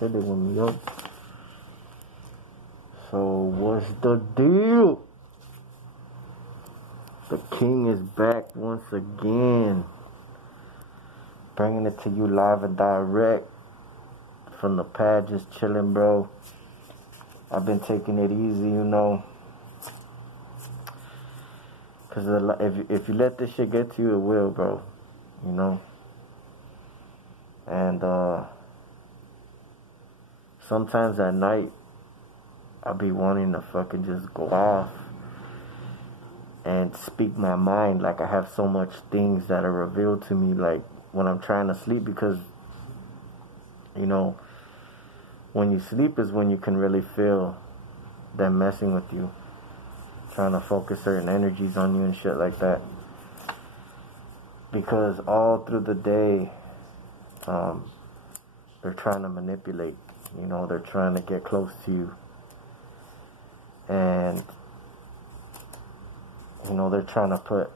chilling with me, yo. So, what's the deal? The king is back once again. Bringing it to you live and direct. From the pad, just chilling, bro. I've been taking it easy, you know. Because if you let this shit get to you, it will, bro. You know. And sometimes at night, I'll be wanting to fucking just go off and speak my mind. Like I have so much things that are revealed to me, like when I'm trying to sleep, because, you know, when you sleep is when you can really feel them messing with you, trying to focus certain energies on you and shit like that. Because all through the day, they're trying to manipulate, you know, they're trying to get close to you. And, you know, they're trying to put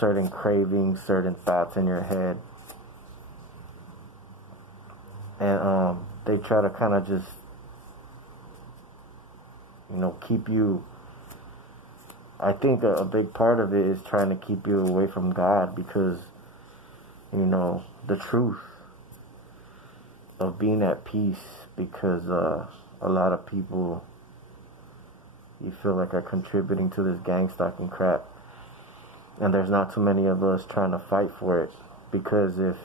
certain cravings, certain thoughts in your head. And they try to kind of just, you know, keep you. I think a big part of it is trying to keep you away from God, because, you know, the truth of being at peace, because a lot of people, you feel like, are contributing to this gang stalking crap. And there's not too many of us trying to fight for it, because if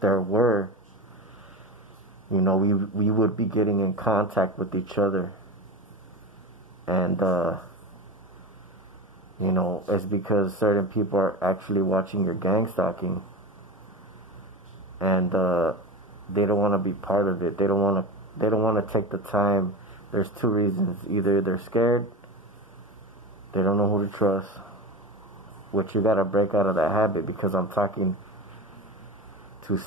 there were, you know, we would be getting in contact with each other. And, you know, it's because certain people are actually watching your gang stalking. And they don't want to be part of it. They don't want to take the time. There's two reasons. Either they're scared, they don't know who to trust, which you got to break out of that habit, because I'm talking to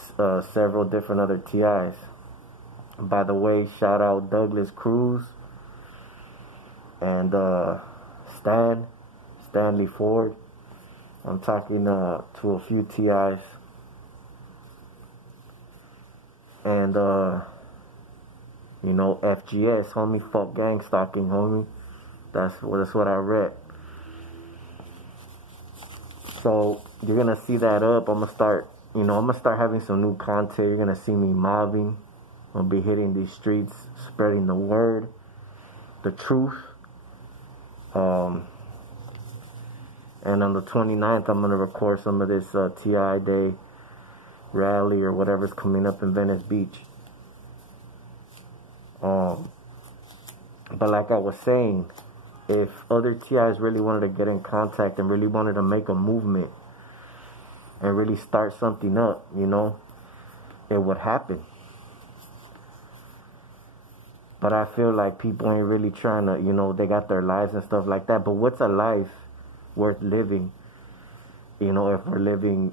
several different other TIs. By the way, shout out Douglas Cruz and Stanley Ford. I'm talking to a few TIs. And, you know, FGS, homie, fuck gang stalking, homie. That's what I read. So, you're going to see that up. I'm going to start having some new content. You're going to see me mobbing. I'll be hitting these streets, spreading the word, the truth. And on the 29th, I'm going to record some of this TI Day rally or whatever's coming up in Venice Beach. But like I was saying, if other TIs really wanted to get in contact and really wanted to make a movement and really start something up, you know, it would happen. But I feel like people ain't really trying to, you know, they got their lives and stuff like that. But what's a life worth living, you know, if we're living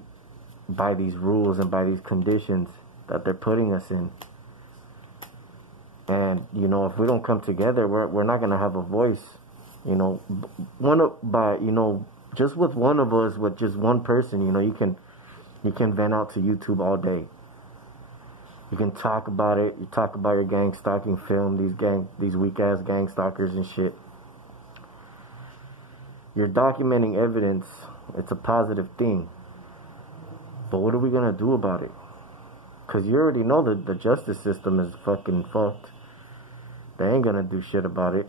by these rules and by these conditions that they're putting us in? And, you know, if we don't come together, we're not going to have a voice, you know. Just with one of us, with just one person, you know, you can vent out to YouTube all day. You can talk about it. You talk about your gang stalking film, these weak ass gang stalkers and shit. You're documenting evidence. It's a positive thing. But what are we gonna do about it? Because you already know that the justice system is fucking fucked. They ain't gonna do shit about it.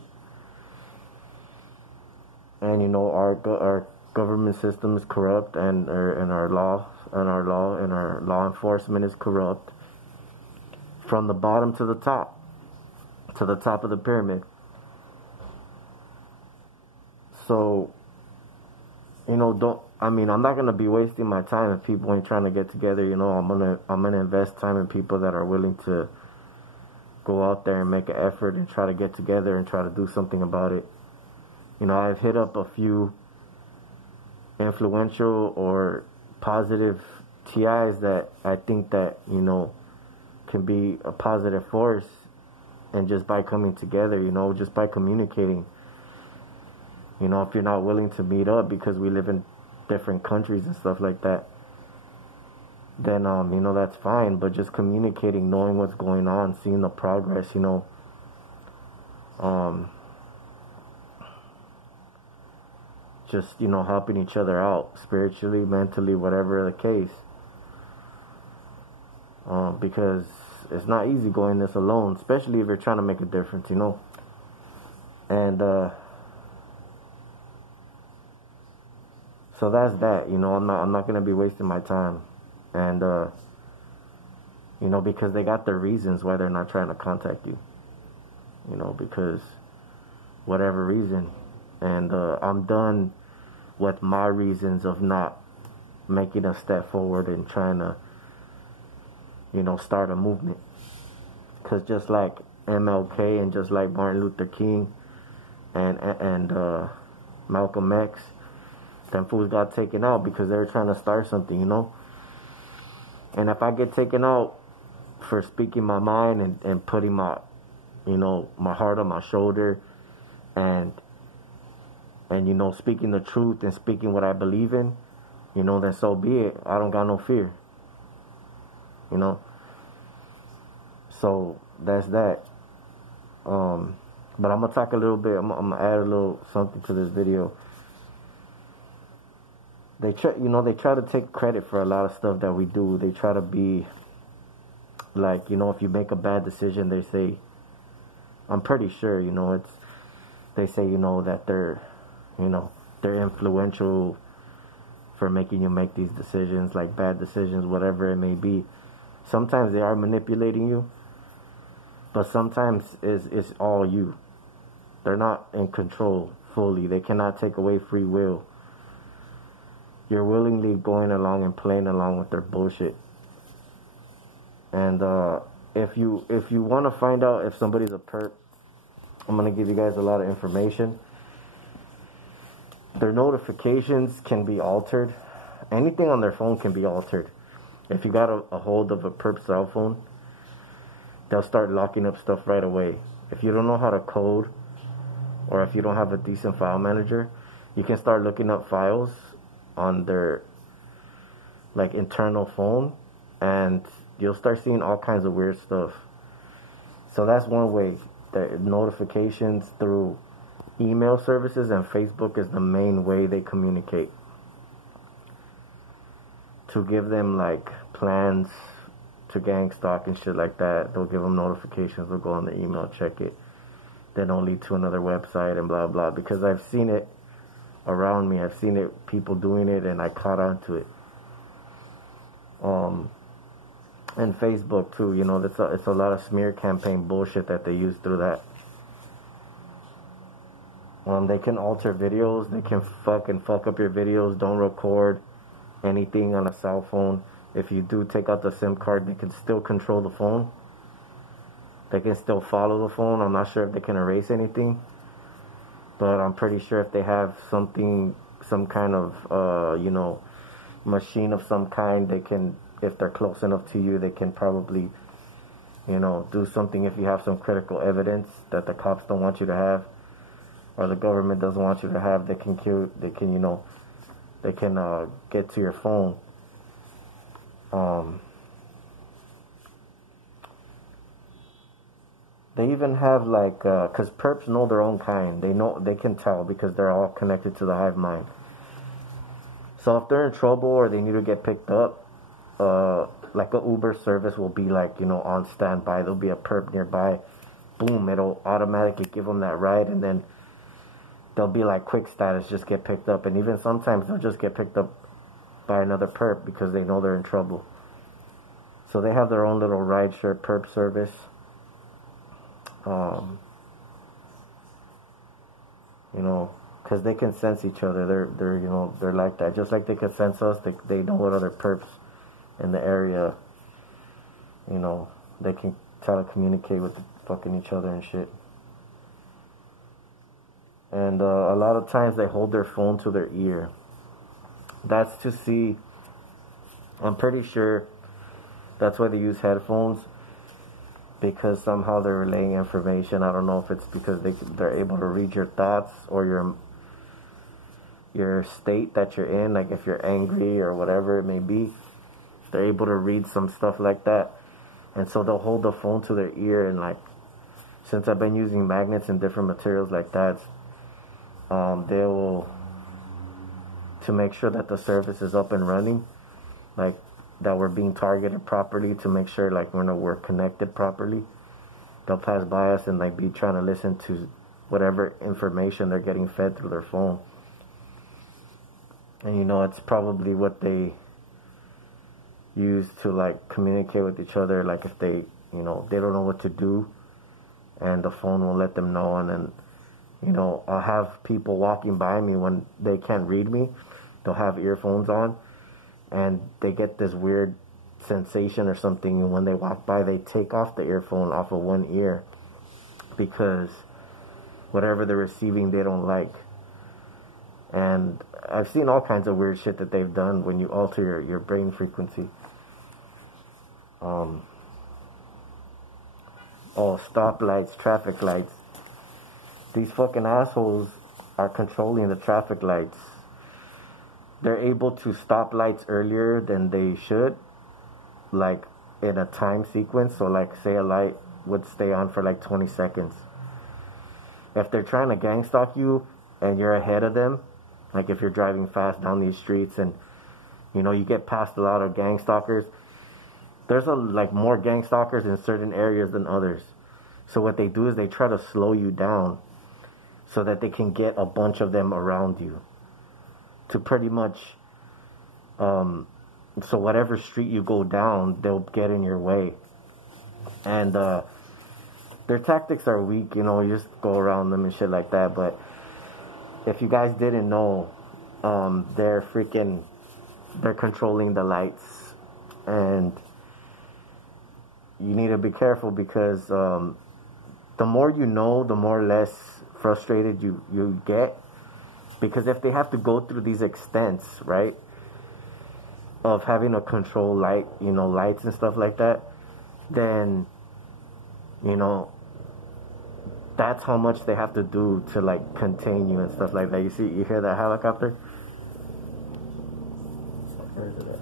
And, you know, our government system is corrupt, and our law enforcement is corrupt. From the bottom to the top of the pyramid. So, you know, I'm not gonna be wasting my time if people ain't trying to get together. You know, I'm gonna invest time in people that are willing to go out there and make an effort and try to get together and try to do something about it. You know, I've hit up a few influential or positive TIs that I think that, you know, can be a positive force, and just by coming together, you know, just by communicating. You know, if you're not willing to meet up because we live in different countries and stuff like that, then you know, that's fine. But just communicating, knowing what's going on, seeing the progress, you know, just, you know, helping each other out spiritually, mentally, whatever the case. Because it's not easy going this alone, especially if you're trying to make a difference, you know. And so that's that, you know. I'm not gonna be wasting my time, and you know, because they got their reasons why they're not trying to contact you, you know, because whatever reason. And I'm done with my reasons of not making a step forward and trying to, you know, start a movement. Because just like MLK and just like Martin Luther King and Malcolm X, them fools got taken out because they were trying to start something, you know. And if I get taken out for speaking my mind and putting my, you know, my heart on my shoulder, and you know, speaking the truth and speaking what I believe in, you know, then so be it. I don't got no fear, you know. So that's that. But I'm gonna talk a little bit. I'm gonna add a little something to this video. They try to take credit for a lot of stuff that we do. They try to be like, you know, if you make a bad decision, they say, I'm pretty sure, you know, they say, you know, that they're influential for making you make these decisions, like bad decisions, whatever it may be. Sometimes they are manipulating you, but sometimes it's all you. They're not in control fully. They cannot take away free will. You're willingly going along and playing along with their bullshit. And if you want to find out if somebody's a perp, I'm going to give you guys a lot of information. Their notifications can be altered. Anything on their phone can be altered. If you got a hold of a perp cell phone, they'll start locking up stuff right away. If you don't know how to code, or if you don't have a decent file manager, you can start looking up files on their like internal phone, and you'll start seeing all kinds of weird stuff. So that's one way. The notifications through email services and Facebook is the main way they communicate. To give them like plans to gang stalk and shit like that, they'll give them notifications. They'll go on the email, check it, then they'll lead to another website and blah blah. Because I've seen it around me. I've seen it, people doing it, and I caught on to it. And Facebook too, you know, it's a lot of smear campaign bullshit that they use through that. They can alter videos. They can fuck up your videos. Don't record anything on a cell phone. If you do take out the SIM card, they can still control the phone. They can still follow the phone. I'm not sure if they can erase anything, but I'm pretty sure if they have something, some kind of, you know, machine of some kind, they can, if they're close enough to you, they can probably, you know, do something. If you have some critical evidence that the cops don't want you to have, or the government doesn't want you to have, they can you know, they can get to your phone. They even have like, cause perps know their own kind. They can tell because they're all connected to the hive mind. So if they're in trouble or they need to get picked up, like a Uber service will be like, you know, on standby. There'll be a perp nearby. Boom, it'll automatically give them that ride, and then they'll be like quick status, just get picked up. And even sometimes they'll just get picked up by another perp because they know they're in trouble. So they have their own little rideshare perp service. You know, because they can sense each other. They're you know, they're like that. Just like they can sense us, they know what other perps in the area, you know, they can try to communicate with fucking each other and shit. And a lot of times they hold their phone to their ear. That's to see, I'm pretty sure that's why they use headphones, because somehow they're relaying information. I don't know if it's because they're able to read your thoughts or your state that you're in, like if you're angry or whatever it may be. they're able to read some stuff like that. And so they'll hold the phone to their ear, and like, since I've been using magnets and different materials like that, they will, to make sure that the service is up and running, like that we're being targeted properly, to make sure like we're connected properly. They'll pass by us and like be trying to listen to whatever information they're getting fed through their phone. And you know, it's probably what they use to like communicate with each other. Like if they, you know, they don't know what to do, and the phone will let them know. And then, you know, I'll have people walking by me when they can't read me. They'll have earphones on, and they get this weird sensation or something, and when they walk by, they take off the earphone off of one ear, because whatever they're receiving they don't like. And I've seen all kinds of weird shit that they've done when you alter your brain frequency. Oh, stoplights, traffic lights. These fucking assholes are controlling the traffic lights. They're able to stop lights earlier than they should, like in a time sequence. So like, say a light would stay on for like 20 seconds. If they're trying to gang stalk you and you're ahead of them, like if you're driving fast down these streets and, you know, you get past a lot of gang stalkers, there's like more gang stalkers in certain areas than others. So what they do is they try to slow you down so that they can get a bunch of them around you to pretty much, so whatever street you go down, they'll get in your way. And their tactics are weak, you know, you just go around them and shit like that. But if you guys didn't know, they're controlling the lights. And you need to be careful, because the more you know, the more less frustrated you get. Because if they have to go through these extents, right, of having to control light, you know, lights and stuff like that, then, you know, that's how much they have to do to like contain you and stuff like that. You hear that helicopter? Where is it at?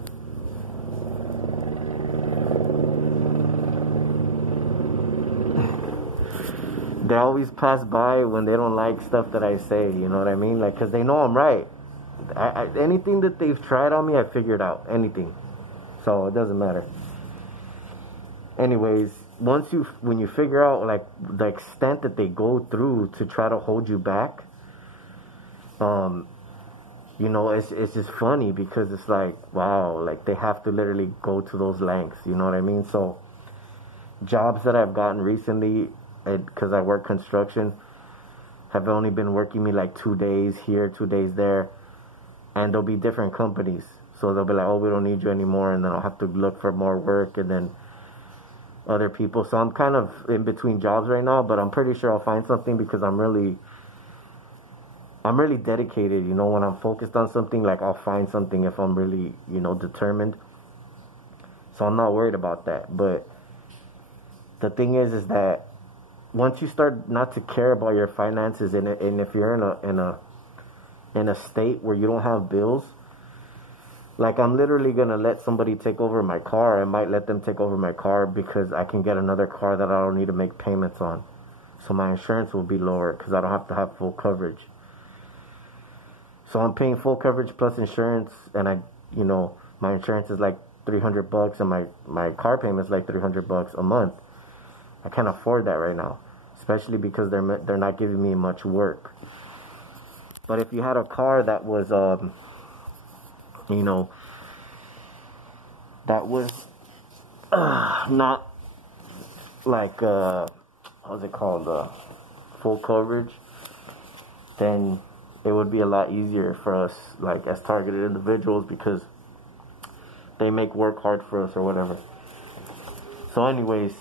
They always pass by when they don't like stuff that I say, you know what I mean? Like, because they know I'm right. Anything that they've tried on me, I figured out. Anything. So it doesn't matter. Anyways, when you figure out like the extent that they go through to try to hold you back, you know, it's just funny, because it's like, wow, like they have to literally go to those lengths, you know what I mean? So jobs that I've gotten recently, because I work construction, have only been working me like 2 days here, 2 days there, and there'll be different companies. So they'll be like, oh, we don't need you anymore, and then I'll have to look for more work, and then other people. So I'm kind of in between jobs right now, but I'm pretty sure I'll find something, because I'm really dedicated. You know, when I'm focused on something, like I'll find something if I'm really, you know, determined. So I'm not worried about that. But the thing is that once you start not to care about your finances, and if you're in a state where you don't have bills, like I'm literally gonna let somebody take over my car. I might let them take over my car because I can get another car that I don't need to make payments on. So my insurance will be lower because I don't have to have full coverage. So I'm paying full coverage plus insurance, and you know, my insurance is like $300, and my car payment is like $300 a month. I can't afford that right now, especially because they're not giving me much work. But if you had a car that was, you know, that was not like, what's it called, full coverage, then it would be a lot easier for us, like, as targeted individuals, because they make work hard for us or whatever. So anyways,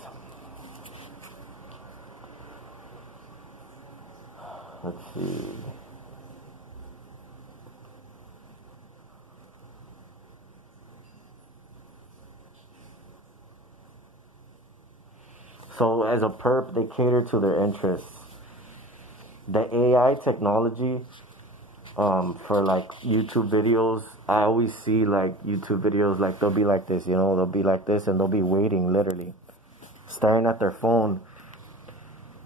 let's see. So as a perp, they cater to their interests. The AI technology, for like YouTube videos I always see like YouTube videos, like they'll be like this, you know, they'll be like this, and they'll be waiting, literally staring at their phone,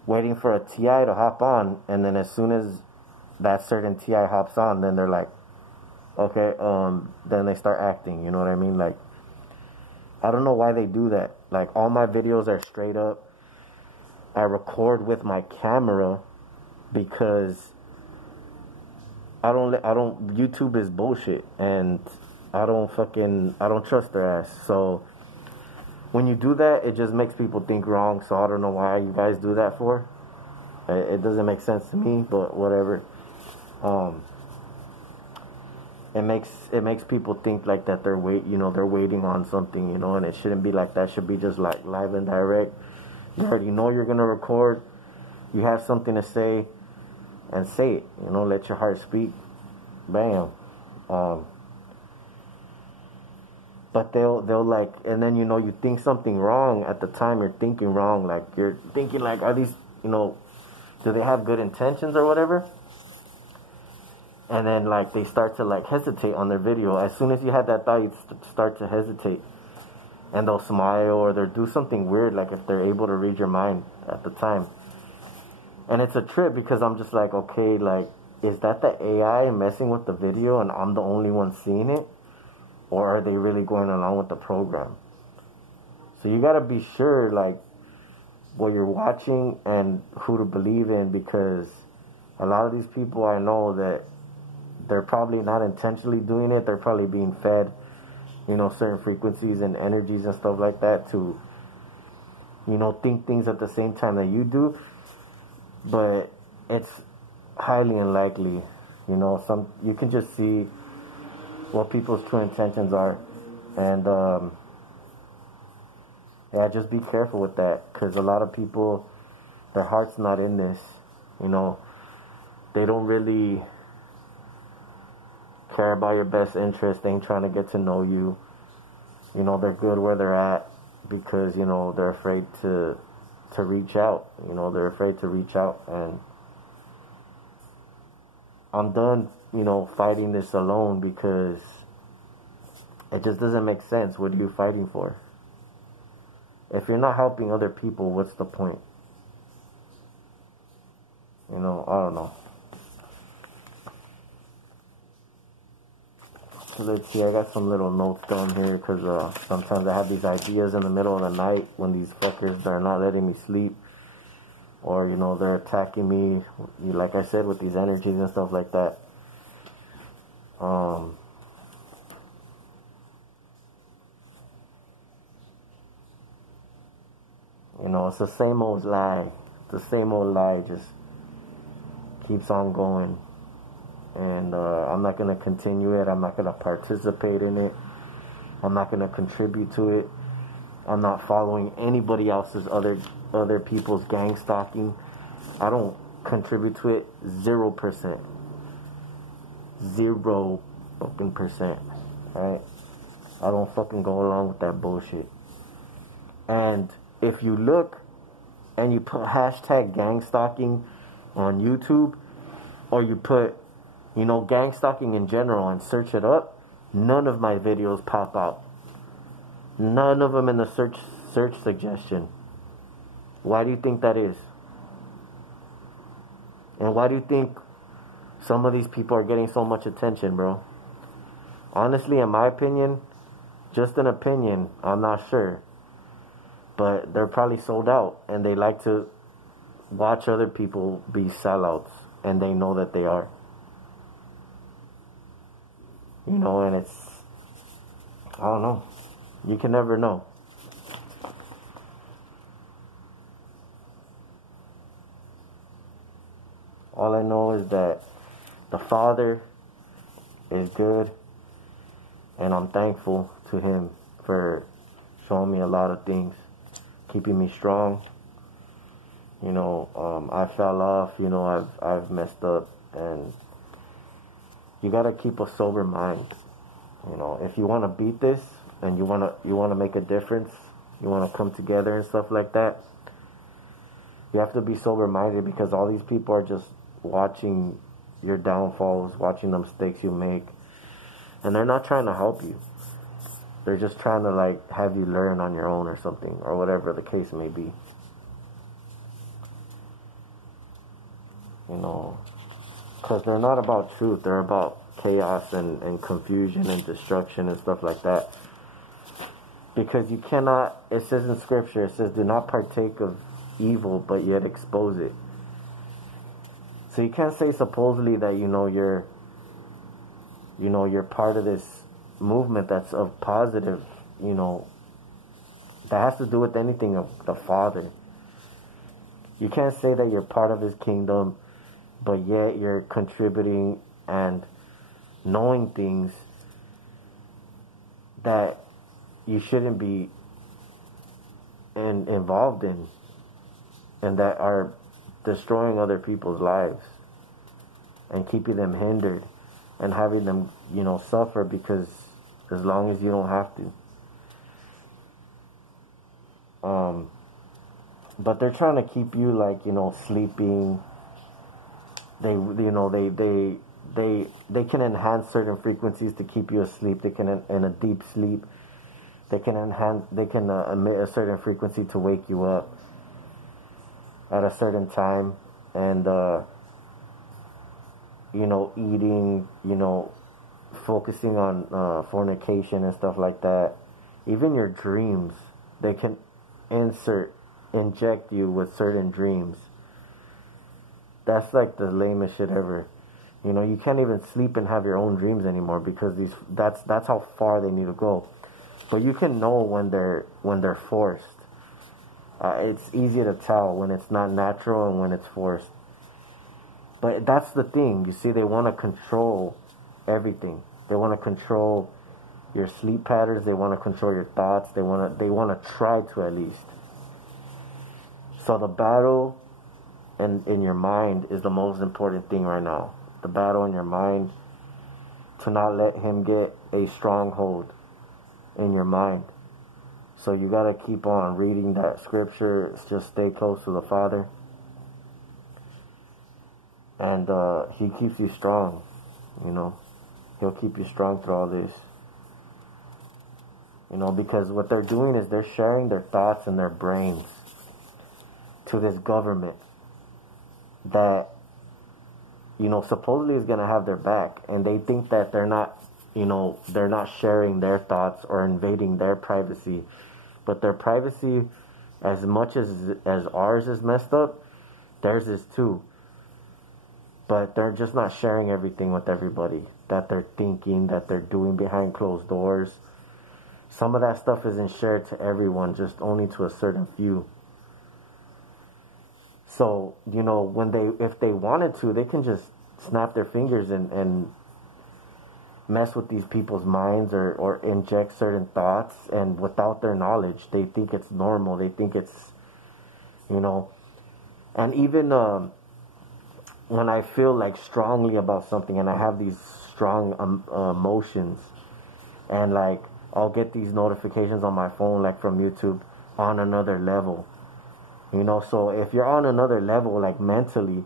waiting for a TI to hop on, and then as soon as that certain TI hops on, then they're like, okay, then they start acting, you know what I mean? Like, I don't know why they do that. Like, all my videos are straight up. I record with my camera because YouTube is bullshit, and I don't trust their ass. So when you do that, it just makes people think wrong. So I don't know why you guys do that for. It doesn't make sense to me, but whatever. It makes people think like that they're waiting on something, you know, and it shouldn't be like that. It should be just like live and direct. You already know you're gonna record. You have something to say, and say it. You know, let your heart speak. Bam. But they'll like, and then, you know, you think something wrong at the time. You're thinking wrong. Like, you're thinking like, are these, you know, do they have good intentions or whatever? And then like they start to like hesitate on their video. As soon as you have that thought, you start to hesitate, and they'll smile or they'll do something weird, like if they're able to read your mind at the time. And it's a trip because I'm just like, okay, like, is that the AI messing with the video and I'm the only one seeing it? Or are they really going along with the program? So you gotta be sure, like, what you're watching and who to believe in, because a lot of these people, I know that they're probably not intentionally doing it. They're probably being fed, you know, certain frequencies and energies and stuff like that to, you know, think things at the same time that you do. But it's highly unlikely, you know. You can just see what people's true intentions are, and yeah, just be careful with that, because a lot of people, their heart's not in this, you know. They don't really care about your best interest. They ain't trying to get to know you. You know, they're good where they're at because, you know, they're afraid to reach out. You know, they're afraid to reach out. And I'm done, you know, fighting this alone, because it just doesn't make sense. What are you fighting for? If you're not helping other people, what's the point? You know, I don't know. So let's see, I got some little notes down here, because sometimes I have these ideas in the middle of the night when these fuckers are not letting me sleep, or, you know, they're attacking me, like I said, with these energies and stuff like that. You know, it's the same old lie. The same old lie just keeps on going. And I'm not going to continue it. I'm not going to participate in it. I'm not going to contribute to it. I'm not following anybody else's other people's gang stalking. I don't contribute to it. 0%. 0 fucking percent. Right? I don't fucking go along with that bullshit. And if you look and you put hashtag gang stalking on YouTube, or you put, you know, gang stalking in general and search it up, none of my videos pop out. None of them in the search suggestion. Why do you think that is? And why do you think some of these people are getting so much attention, bro? Honestly, in my opinion, just an opinion, I'm not sure. But they're probably sold out, and they like to watch other people be sellouts, and they know that they are. You know, and it's, I don't know. You can never know. All I know is that the Father is good, and I'm thankful to Him for showing me a lot of things, keeping me strong. You know, I fell off, you know, I've messed up, and you gotta keep a sober mind. You know, if you want to beat this and you wanna make a difference, you wanna come together and stuff like that, you have to be sober minded, because all these people are just watching your downfalls, watching the mistakes you make, And they're not trying to help you. They're just trying to, like, have you learn on your own or something, or whatever the case may be. You know, because they're not about truth. They're about chaos and confusion and destruction and stuff like that. Because you cannot, it says in scripture, it says, do not partake of evil, but yet expose it. So you can't say supposedly that, you're part of this movement that's of positive, that has to do with anything of the Father. You can't say that you're part of His kingdom, but yet you're contributing and knowing things that you shouldn't be involved in, and that are destroying other people's lives and keeping them hindered and having them, suffer, because as long as you don't have to. But they're trying to keep you, like, sleeping. They can enhance certain frequencies to keep you asleep. They can, in a deep sleep, they can emit a certain frequency to wake you up at a certain time. And, eating, focusing on fornication and stuff like that. Even your dreams, they can inject you with certain dreams. That's like the lamest shit ever. You can't even sleep and have your own dreams anymore, because that's how far they need to go. But you can know when they're forced. It's easy to tell when it's not natural and when it's forced. But that's the thing. You see, they want to control everything. They want to control your sleep patterns. They want to control your thoughts. They want to try to, at least. So the battle in your mind is the most important thing right now. The battle in your mind, to not let him get a stronghold in your mind. So you got to keep on reading that scripture. Just stay close to the Father. And He keeps you strong, He'll keep you strong through all this. Because what they're doing is they're sharing their thoughts and their brains to this government that, supposedly is going to have their back. And they think that they're not sharing their thoughts or invading their privacy. But their privacy, as much as ours is messed up, theirs is too. But they're just not sharing everything with everybody that they're thinking, that they're doing behind closed doors. Some of that stuff isn't shared to everyone, just only to a certain few. So, if they wanted to, they can just snap their fingers and mess with these people's minds or inject certain thoughts, and without their knowledge, they think it's normal. They think it's, and even when I feel like strongly about something and I have these strong emotions, and like I'll get these notifications on my phone, like from YouTube, on another level. So if you're on another level, like mentally,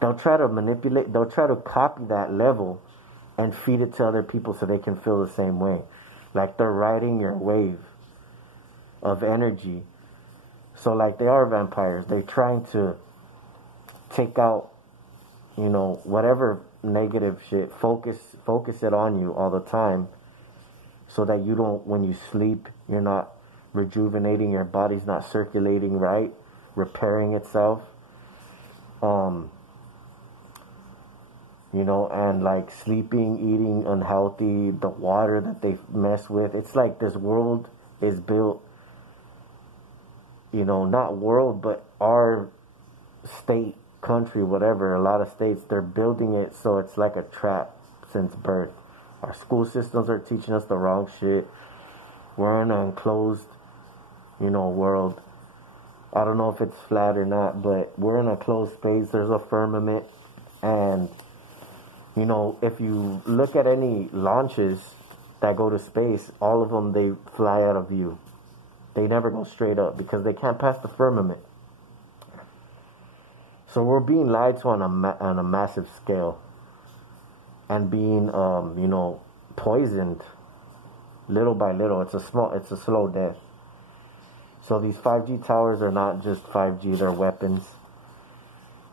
they'll try to copy that level and feed it to other people so they can feel the same way. Like they're riding your wave of energy. So like they are vampires. They're trying to take out, whatever negative shit, focus it on you all the time, so that you don't, when you sleep, you're not rejuvenating, your body's not circulating right, repairing itself. And like sleeping, eating unhealthy, the water that they mess with. It's like this world is built, not world, but our state, country, whatever, a lot of states, they're building it so it's like a trap since birth. Our school systems are teaching us the wrong shit. We're in an enclosed, world. I don't know if it's flat or not, but we're in a closed space. There's a firmament. And, if you look at any launches that go to space, all of them, they fly out of view. They never go straight up because they can't pass the firmament. So we're being lied to on a massive scale. And being, poisoned little by little. It's a slow death. So these 5G towers are not just 5G, they're weapons.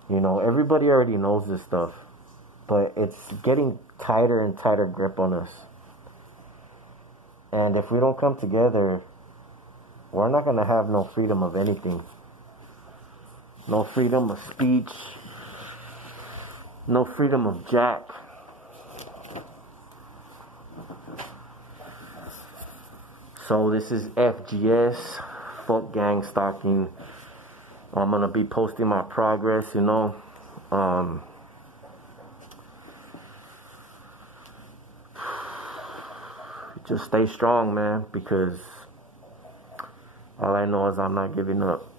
You know, everybody already knows this stuff, but it's getting tighter and tighter grip on us. And if we don't come together, we're not going to have no freedom of anything. No freedom of speech. No freedom of jack. So this is FGS, fuck gang stalking. I'm going to be posting my progress, you know. Just stay strong, man, because all I know is I'm not giving up.